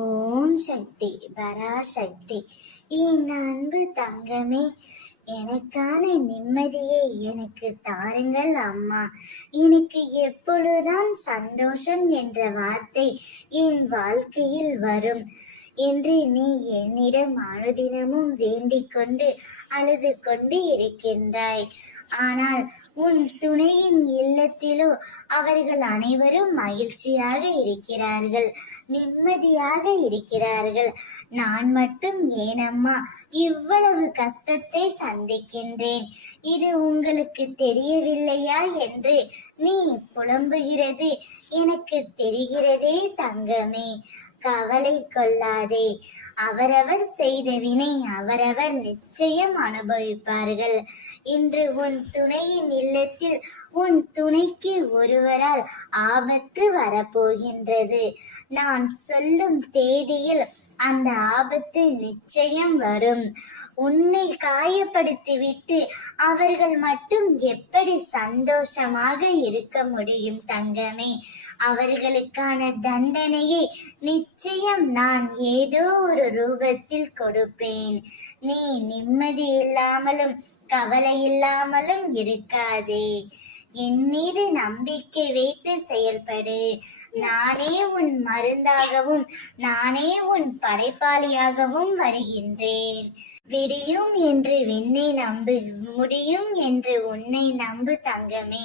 ஓம் சக்தி பராசக்தி. என் அன்பு தங்கமே, எனக்கான நிம்மதியை எனக்கு தாருங்கள் அம்மா. எனக்கு எப்பொழுதுதான் சந்தோஷம் என்ற வார்த்தை என் வாழ்க்கையில் வரும் என்று நீ என்னிடம் அனுதினமும் வேண்டிக் கொண்டு அழுது கொண்டு இருக்கின்றாய். ஆனால் உன் துணையின் இல்லத்திலோ அவர்கள் அனைவரும் மகிழ்ச்சியாக இருக்கிறார்கள், நிம்மதியாக இருக்கிறார்கள். நான் மட்டும் ஏனம்மா இவ்வளவு கஷ்டத்தை சந்திக்கின்றேன், இது உங்களுக்கு தெரியவில்லையா என்று நீ புலம்புகிறது எனக்கு தெரிகிறதே தங்கமே. கவலை கொள்ளாதே, அவரவர் செய்த வினை அவரவர் நிச்சயம் அனுபவிப்பார்கள். இன்று உன் துணையின் இல்லத்தில் உன் துணைக்கு ஒருவரால் ஆபத்து வரப்போகின்றது. நான் சொல்லும் தேதியில் அந்த ஆபத்து நிச்சயம் வரும். உன்னை காயப்படுத்திவிட்டு அவர்கள் மட்டும் எப்படி சந்தோஷமாக இருக்க முடியும் தங்கமே? அவர்களுக்கான தண்டனையை நிச்சயம் நான் ஏதோ ஒரு ரூபத்தில் கொடுப்பேன். நீ நிம்மதி இல்லாமலும் கவலை இல்லாமலும் இருக்காதே. என் மீது நம்பிக்கை வைத்து செயல்படு. நானே உன் மருந்தாகவும் நானே உன் படைப்பாளியாகவும் வருகின்றேன். விடியும் என்று விண்ணை நம்பு, முடியும் என்று உன்னை நம்பு தங்கமே.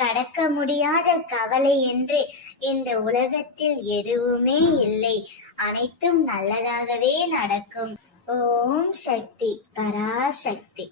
கடக்க முடியாத கவலை என்று இந்த உலகத்தில் எதுவுமே இல்லை. அனைத்தும் நல்லதாகவே நடக்கும். ஓம் சக்தி பராசக்தி.